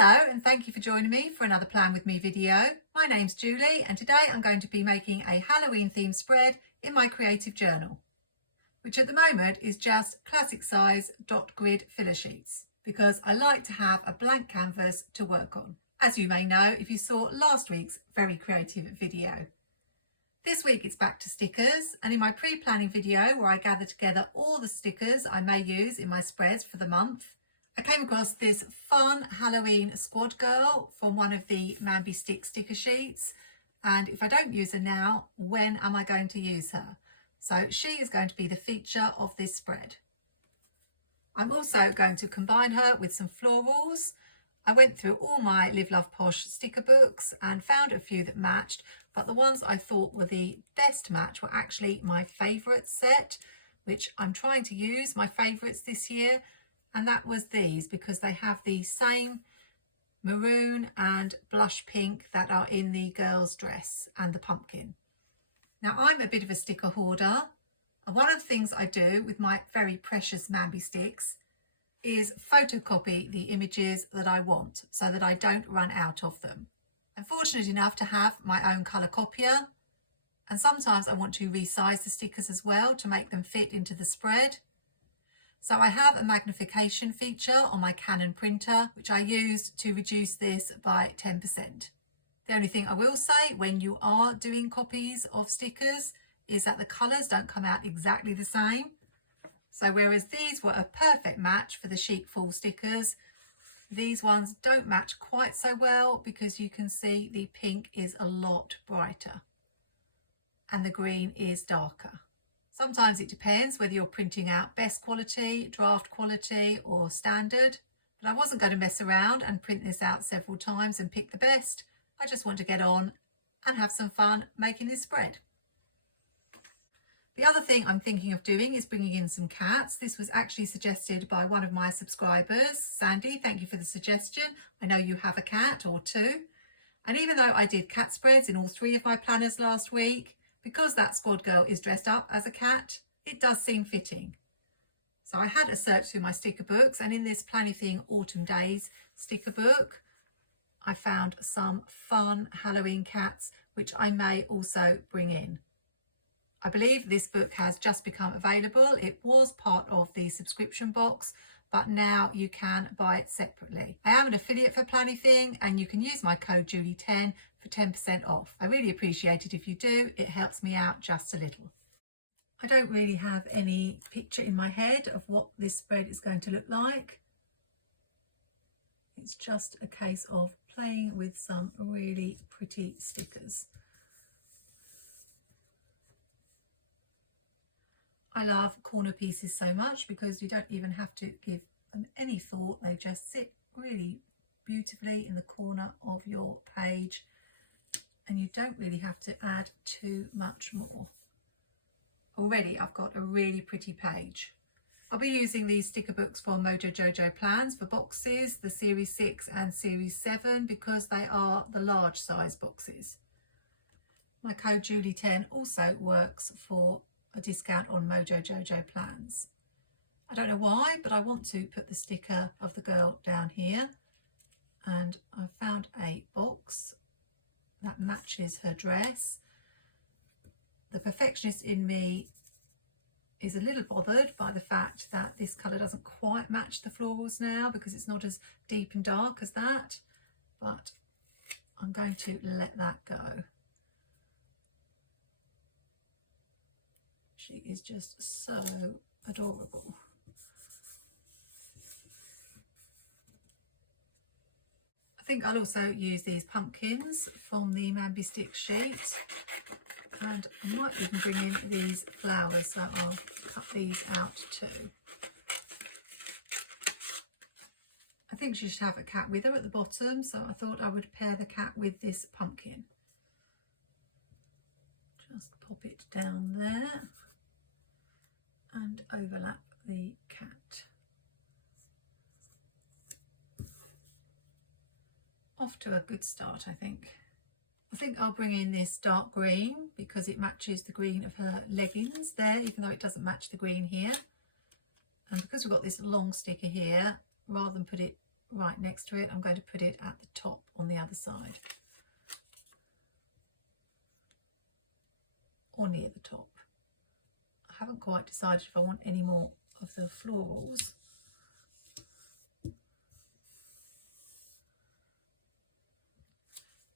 Hello and thank you for joining me for another Plan With Me video. My name's Julie and today I'm going to be making a Halloween themed spread in my creative journal, which at the moment is just classic size dot grid filler sheets because I like to have a blank canvas to work on, as you may know if you saw last week's very creative video. This week it's back to stickers, and in my pre-planning video where I gather together all the stickers I may use in my spreads for the month, I came across this fun Halloween squad girl from one of the Mambi sticker sheets, and if I don't use her now, when am I going to use her? So she is going to be the feature of this spread. I'm also going to combine her with some florals. I went through all my Live Love Posh sticker books and found a few that matched, but the ones I thought were the best match were actually my favourites set, which I'm trying to use, my favourites this year. And that was these because they have the same maroon and blush pink that are in the girl's dress and the pumpkin. Now I'm a bit of a sticker hoarder, and one of the things I do with my very precious Mambi sticks is photocopy the images that I want so that I don't run out of them. I'm fortunate enough to have my own colour copier, and sometimes I want to resize the stickers as well to make them fit into the spread. So I have a magnification feature on my Canon printer, which I used to reduce this by 10%. The only thing I will say when you are doing copies of stickers is that the colours don't come out exactly the same. So whereas these were a perfect match for the sheet full stickers, these ones don't match quite so well because you can see the pink is a lot brighter and the green is darker. Sometimes it depends whether you're printing out best quality, draft quality or standard, but I wasn't going to mess around and print this out several times and pick the best. I just want to get on and have some fun making this spread. The other thing I'm thinking of doing is bringing in some cats. This was actually suggested by one of my subscribers, Sandy. Thank you for the suggestion. I know you have a cat or two. And even though I did cat spreads in all 3 of my planners last week, because that squad girl is dressed up as a cat, it does seem fitting. So I had a search through my sticker books, and in this Planything Autumn Days sticker book, I found some fun Halloween cats, which I may also bring in. I believe this book has just become available. It was part of the subscription box, but now you can buy it separately. I am an affiliate for Planything, and you can use my code Julie10 for 10% off. I really appreciate it if you do. It helps me out just a little. I don't really have any picture in my head of what this spread is going to look like. It's just a case of playing with some really pretty stickers. I love corner pieces so much because you don't even have to give them any thought. They just sit really beautifully in the corner of your page and you don't really have to add too much more. Already I've got a really pretty page. I'll be using these sticker books from Mojo Jojo Plans for boxes, the Series 6 and Series 7, because they are the large size boxes. My code Julie10 also works for a discount on Mojo Jojo Plans. I don't know why, but I want to put the sticker of the girl down here, and I found a box that matches her dress. The perfectionist in me is a little bothered by the fact that this colour doesn't quite match the florals now because it's not as deep and dark as that, but I'm going to let that go. She is just so adorable. I think I'll also use these pumpkins from the Mambi stick sheet, and I might even bring in these flowers, so I'll cut these out too. I think she should have a cat with her at the bottom, so I thought I would pair the cat with this pumpkin. Just pop it down there and overlap the cat. Off to a good start, I think. I think I'll bring in this dark green because it matches the green of her leggings there, even though it doesn't match the green here. And because we've got this long sticker here, rather than put it right next to it. I'm going to put it at the top on the other side, or near the top. I haven't quite decided if I want any more of the florals.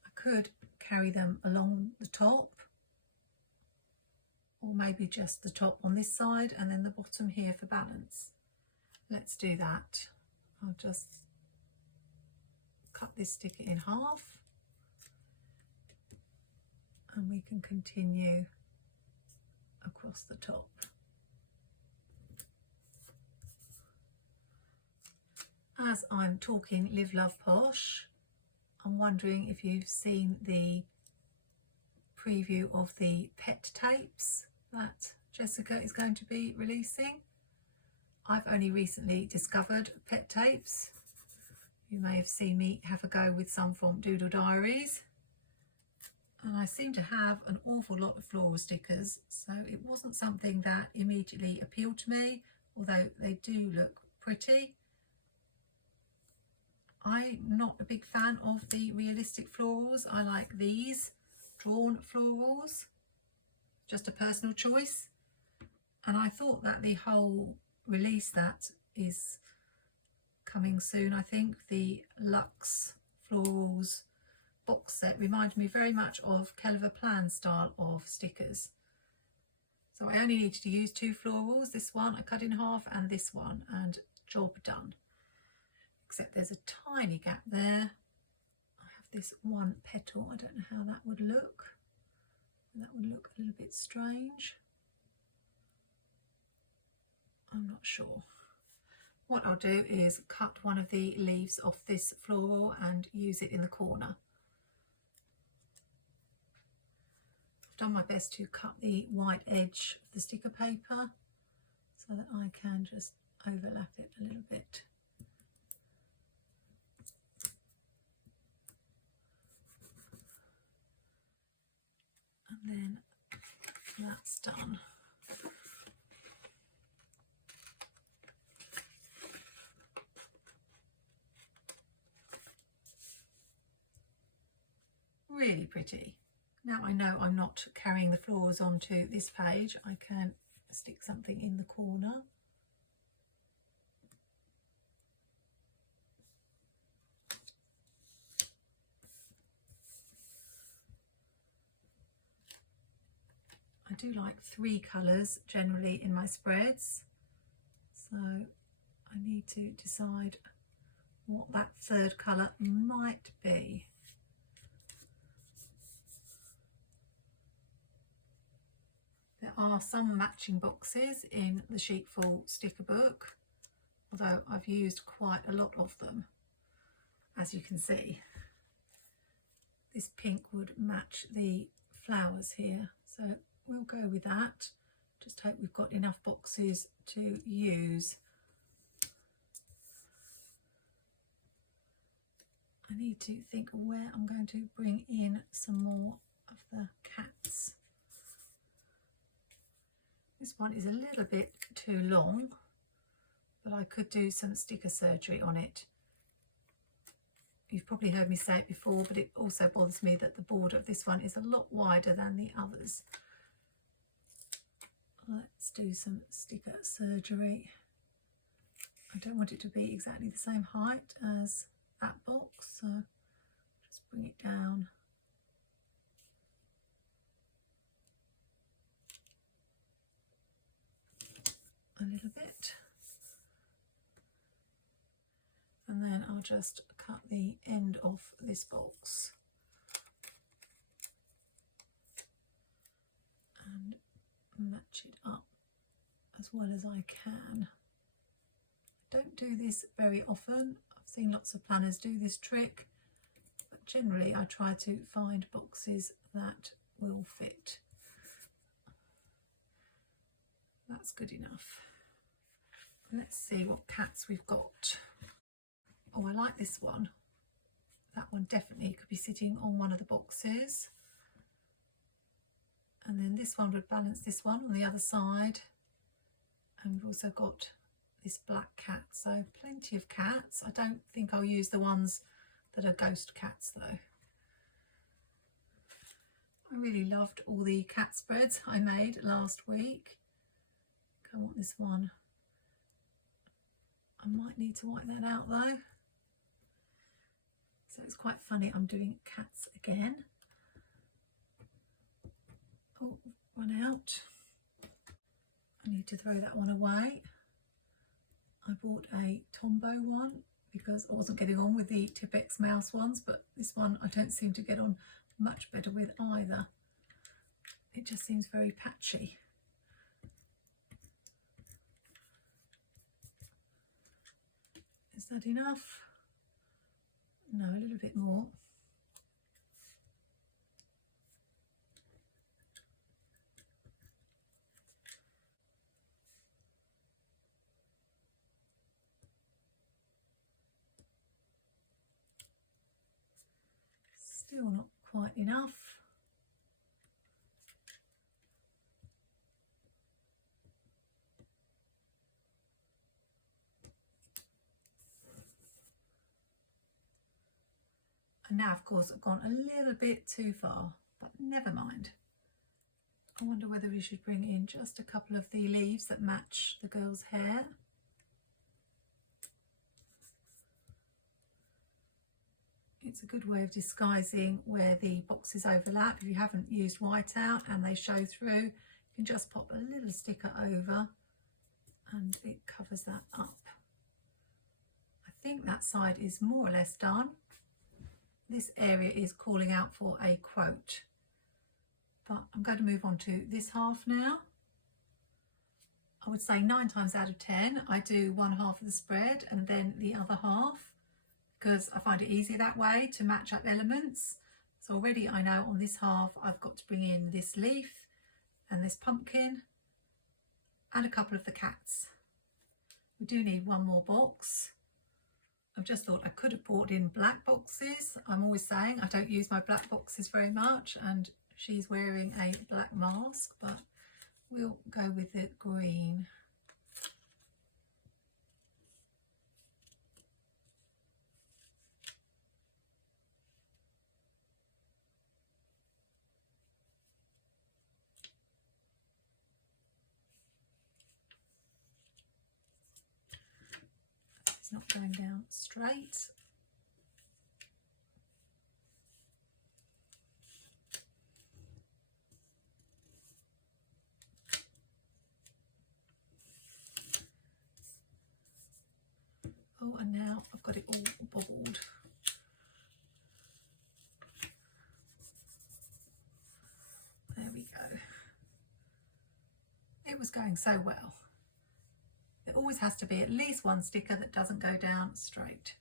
I could carry them along the top, or maybe just the top on this side and then the bottom here for balance. Let's do that. I'll just cut this sticker in half and we can continue across the top. As I'm talking Live Love Posh, I'm wondering if you've seen the preview of the pet tapes that Jessica is going to be releasing. I've only recently discovered pet tapes. You may have seen me have a go with some from Doodle Diaries, and I seem to have an awful lot of floral stickers, so it wasn't something that immediately appealed to me, although they do look pretty. I'm not a big fan of the realistic florals. I like these drawn florals, just a personal choice. And I thought that the whole release that is coming soon, I think, the Luxe Florals box set, reminded me very much of Clever Plan style of stickers. So I only needed to use 2 florals, this one I cut in half and this one, and job done. Except there's a tiny gap there. I have this one petal. I don't know how that would look. That would look a little bit strange. I'm not sure. What I'll do is cut one of the leaves off this floral and use it in the corner. I've done my best to cut the white edge of the sticker paper so that I can just overlap it a little bit. And then that's done. Really pretty. Now I know I'm not carrying the florals onto this page, I can stick something in the corner. I do like 3 colours generally in my spreads, so I need to decide what that 3rd colour might be. There are some matching boxes in the Sheetful sticker book, although I've used quite a lot of them, as you can see. This pink would match the flowers here, so we'll go with that. Just hope we've got enough boxes to use. I need to think where I'm going to bring in some more of the cats. This one is a little bit too long, but I could do some sticker surgery on it. You've probably heard me say it before, but it also bothers me that the border of this one is a lot wider than the others. Let's do some sticker surgery. I don't want it to be exactly the same height as that box, so just bring it down. A little bit, and then I'll just cut the end off this box and match it up as well as I can. I don't do this very often. I've seen lots of planners do this trick, but generally I try to find boxes that will fit. That's good enough. Let's see what cats we've got. Oh, I like this one. That one definitely could be sitting on one of the boxes. And then this one would balance this one on the other side. And we've also got this black cat, so plenty of cats. I don't think I'll use the ones that are ghost cats though. I really loved all the cat spreads I made last week. I want this one. I might need to white that out though. So it's quite funny, I'm doing cats again. Oh, run out. I need to throw that one away. I bought a Tombow one because I wasn't getting on with the Tipex mouse ones, but this one I don't seem to get on much better with either. It just seems very patchy. Is that enough? No, a little bit more. Still not quite enough. And now, of course, I've gone a little bit too far, but never mind. I wonder whether we should bring in just a couple of the leaves that match the girl's hair. It's a good way of disguising where the boxes overlap. If you haven't used whiteout and they show through, you can just pop a little sticker over and it covers that up. I think that side is more or less done. This area is calling out for a quote, but I'm going to move on to this half now. I would say 9 times out of 10 I do one half of the spread and then the other half, because I find it easier that way to match up elements. So already I know on this half I've got to bring in this leaf and this pumpkin and a couple of the cats. We do need one more box. I've just thought I could have brought in black boxes. I'm always saying I don't use my black boxes very much, and she's wearing a black mask, but we'll go with the green. It's not going down straight. Oh, and now I've got it all bobbled. There we go. It was going so well. There always has to be at least one sticker that doesn't go down straight.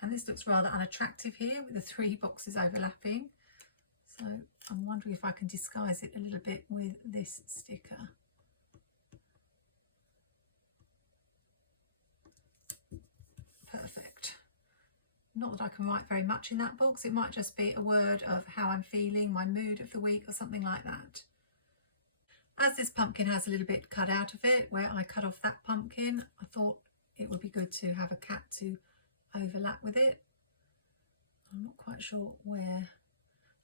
And this looks rather unattractive here with the 3 boxes overlapping. So I'm wondering if I can disguise it a little bit with this sticker. Perfect. Not that I can write very much in that box. It might just be a word of how I'm feeling, my mood of the week or something like that. As this pumpkin has a little bit cut out of it, where I cut off that pumpkin, I thought it would be good to have a cat to overlap with it. I'm not quite sure where.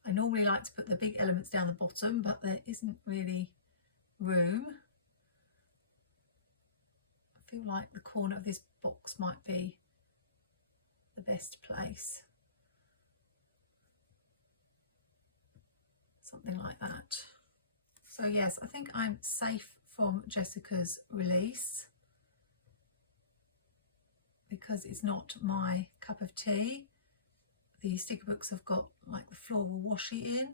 I normally like to put the big elements down the bottom, but there isn't really room. I feel like the corner of this box might be the best place. Something like that. So yes, I think I'm safe from Jessica's release because it's not my cup of tea. The sticker books have got like the floral washi in.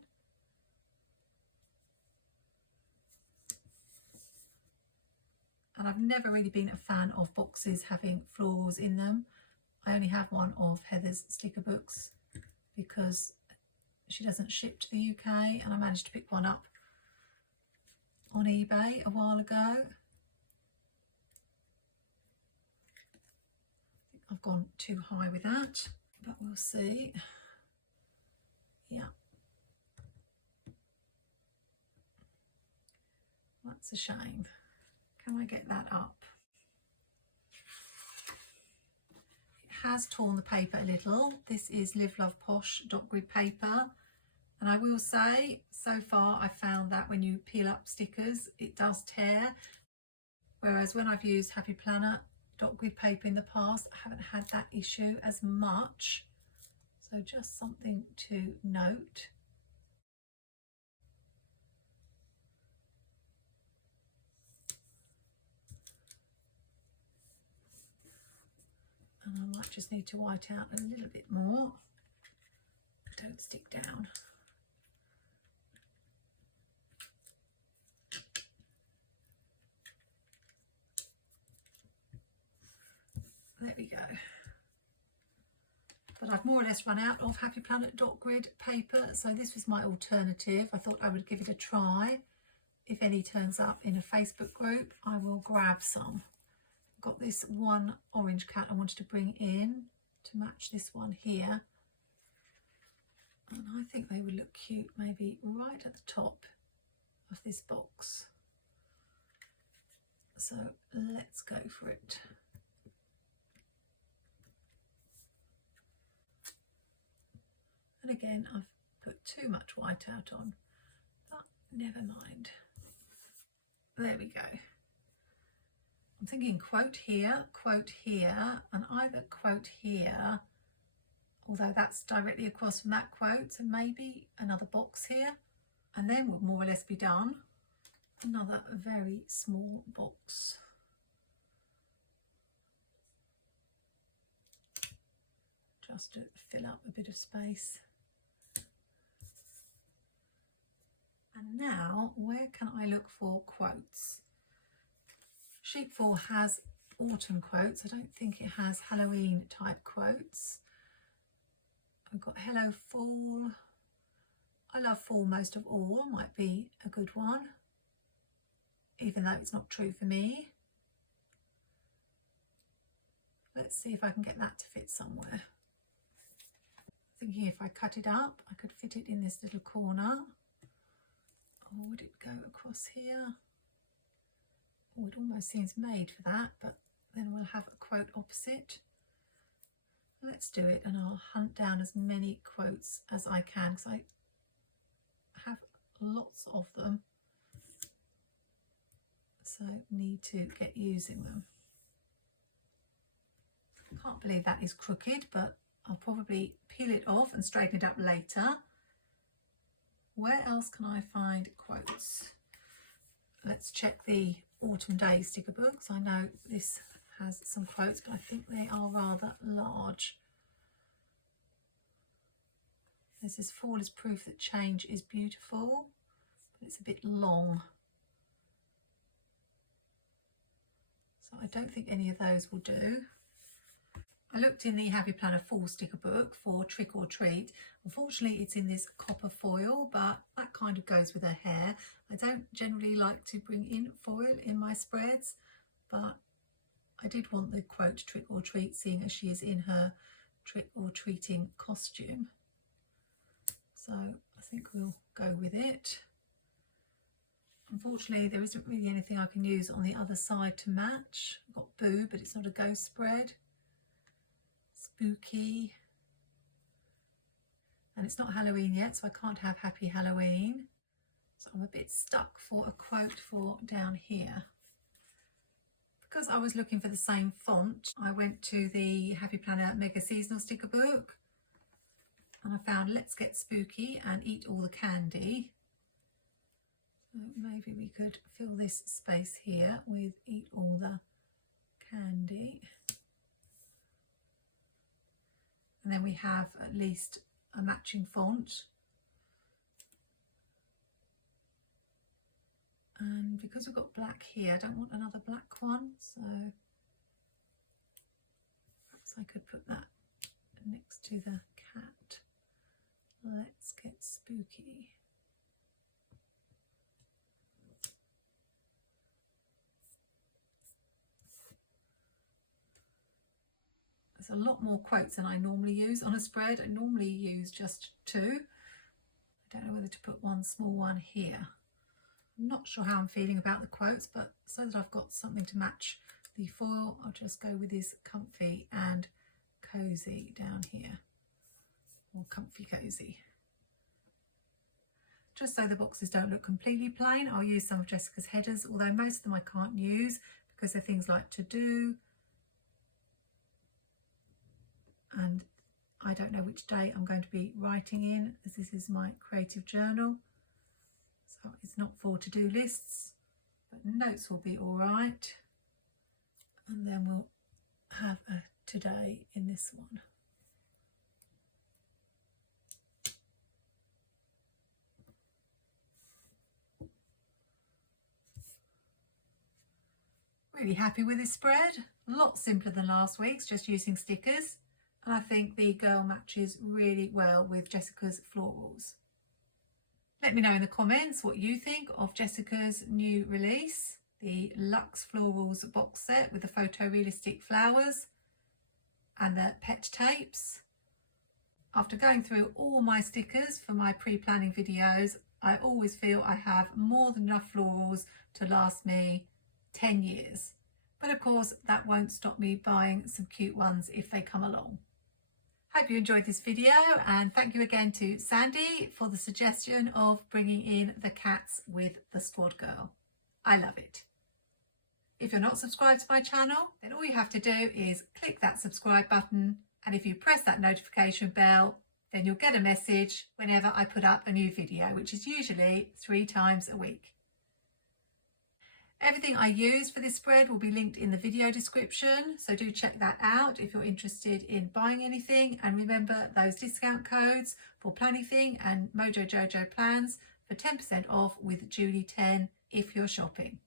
And I've never really been a fan of boxes having florals in them. I only have one of Heather's sticker books because she doesn't ship to the UK, and I managed to pick one up on eBay a while ago. I think I've gone too high with that, but we'll see. Yeah. That's a shame. Can I get that up? has torn the paper a little. This is liveloveposh dot grid paper, and I will say so far I found that when you peel up stickers it does tear, whereas when I've used Happy Planner dot grid paper in the past I haven't had that issue as much, so just something to note. And I might just need to white out a little bit more. Don't stick down. There we go. But I've more or less run out of Happy Planner dot grid paper, so this was my alternative. I thought I would give it a try. If any turns up in a Facebook group, I will grab some. Got this one orange cat I wanted to bring in to match this one here, and I think they would look cute maybe right at the top of this box, so let's go for it. And again I've put too much white out on, but never mind. There we go. I'm thinking quote here, and either quote here, although that's directly across from that quote, so maybe another box here, and then we'll more or less be done. Another very small box. Just to fill up a bit of space. And now, where can I look for quotes? Sheet 4 has autumn quotes. I don't think it has Halloween type quotes. I've got hello fall. I love fall most of all, might be a good one, even though it's not true for me. Let's see if I can get that to fit somewhere. Thinking if I cut it up, I could fit it in this little corner. Or would it go across here? Oh, it almost seems made for that, but then we'll have a quote opposite. Let's do it, and I'll hunt down as many quotes as I can because I have lots of them, so need to get using them. Can't believe that is crooked, but I'll probably peel it off and straighten it up later. Where else can I find quotes? Let's check the Autumn Days sticker books. I know this has some quotes, but I think they are rather large. This is fall is proof that change is beautiful, but it's a bit long. So I don't think any of those will do. I looked in the Happy Planner Fall sticker book for Trick or Treat. Unfortunately, it's in this copper foil, but that kind of goes with her hair. I don't generally like to bring in foil in my spreads, but I did want the quote Trick or Treat, seeing as she is in her trick or treating costume. So I think we'll go with it. Unfortunately, there isn't really anything I can use on the other side to match. I've got Boo, but it's not a ghost spread. Spooky, and it's not Halloween yet, so I can't have Happy Halloween, so I'm a bit stuck for a quote for down here. Because I was looking for the same font, I went to the Happy Planner Mega Seasonal sticker book and I found Let's Get Spooky and Eat All the Candy. So maybe we could fill this space here with Eat All the Candy. And then we have at least a matching font. And because we've got black here, I don't want another black one, so perhaps I could put that next to the cat. Let's Get Spooky. There's a lot more quotes than I normally use on a spread. I normally use just 2. I don't know whether to put one small one here. I'm not sure how I'm feeling about the quotes, but so that I've got something to match the foil, I'll just go with this comfy and cozy down here, or comfy cozy. Just so the boxes don't look completely plain, I'll use some of Jessica's headers, although most of them I can't use because they're things like to do, and I don't know which day I'm going to be writing in, as this is my creative journal, so it's not for to-do lists, but notes will be all right. And then we'll have a today in this one. Really happy with this spread. A lot simpler than last week's, just using stickers. And I think the girl matches really well with Jessica's florals. Let me know in the comments what you think of Jessica's new release, the Luxe Florals box set with the photorealistic flowers and the pet tapes. After going through all my stickers for my pre-planning videos, I always feel I have more than enough florals to last me 10 years. But of course, that won't stop me buying some cute ones if they come along. Hope you enjoyed this video, and thank you again to Sandy for the suggestion of bringing in the cats with the squad girl. I love it. If you're not subscribed to my channel, then all you have to do is click that subscribe button, and if you press that notification bell, then you'll get a message whenever I put up a new video, which is usually 3 times a week. Everything I use for this spread will be linked in the video description, so do check that out if you're interested in buying anything. And remember those discount codes for Planything and Mojo Jojo plans for 10% off with Julie 10 if you're shopping.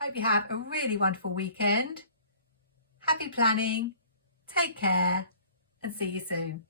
Hope you have a really wonderful weekend. Happy planning, take care, and see you soon.